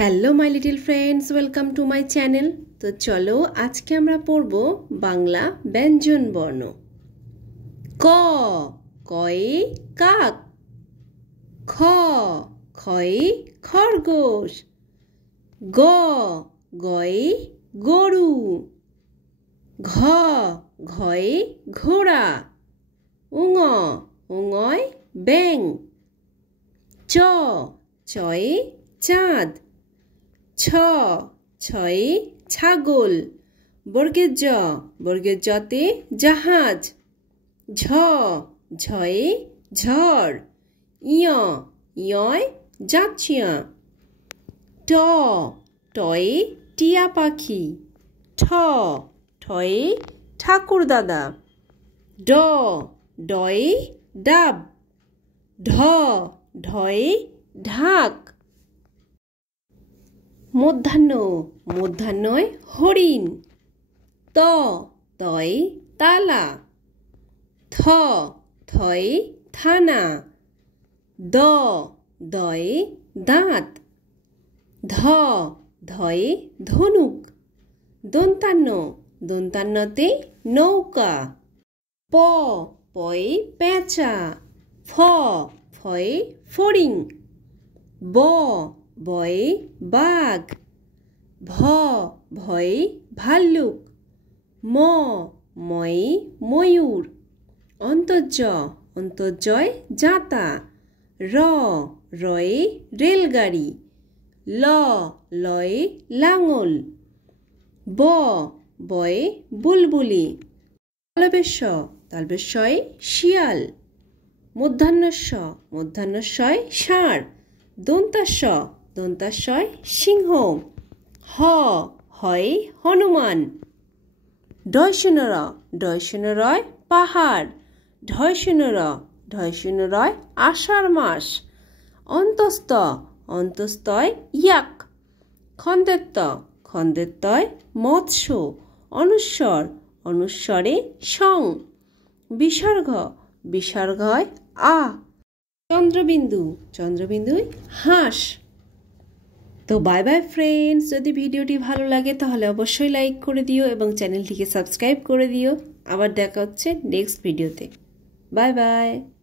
Hello my little friends, welcome to my channel. তো চলো আজকে আমরা পড়ব বাংলা ব্যঞ্জন বর্ণ। ক, কয়ে কাক। খ, খয়ে খরগোশ। গ, গয়ে গরু। ঘ, ঘয়ে ঘোড়া। উঙ, উঙয় ব্যাঙ। চ, চয়ে চাঁদ। ছ, ছয়ে ছাগল। বর্গের জ, বর্গের জতে জাহাজ। ঝ, ঝয়ে ঝড়। ইয়, ইয়য় জাঁচিয়া। ট, টয়ে টিয়া পাখি। ঠ, ঠয়ে ঠাকুর দাদা। ড, ডয়ে ডাব। ঢ, ঢয়ে ঢাক। মূর্ধন্য, মূর্ধন্যয় হরিণ। ত, তয়ে তালা। থ, থয়ে থানা। দ, দয়ে দাঁত। ধ, ধয়ে ধনুক। দন্তান্ন, দন্তান্নতে নৌকা। প, পয়ে পেঁচা। ফ, ফয়ে ফড়িং। ব, বয়ে বাঘ। ভ, ভয়ে ভাল্লুক। ম, ময়ে ময়ূর। অন্তর্জ, অন্তর্জয় জাঁতা। র, রয়ে রেলগাড়ি। ল, লয়ে লাঙল। ব, বয়ে বুলবুলি। তালবেশ, তালবেশয়ে শিয়াল। মূর্ধন্যস্ব, মূর্ধন্যস্বয় ষাঁড়। দন্তাস্ব, দন্তাস্বয় সিংহ। হ, হয়ে হনুমান। ডয়শূন্য র, ডয়শূন্য রয় পাহাড়। ঢয়শূন্য র, ঢয়শূন্য রয় আষাঢ় মাস। অন্তস্ত, অন্তস্তয় ইয়াক। খন্দেত্ব, খন্দেত্বয় মৎস্য। অনুস্বর, অনুস্বরে সং। বিসর্গ, বিসর্গয় আ। চন্দ্রবিন্দু, চন্দ্রবিন্দুয় হাঁস। তো বাই বাই ফ্রেন্ডস, যদি ভিডিওটি ভালো লাগে তাহলে অবশ্যই লাইক করে দিও এবং চ্যানেলটিকে সাবস্ক্রাইব করে দিও। আবার দেখা হচ্ছে নেক্সট ভিডিওতে। Bye bye.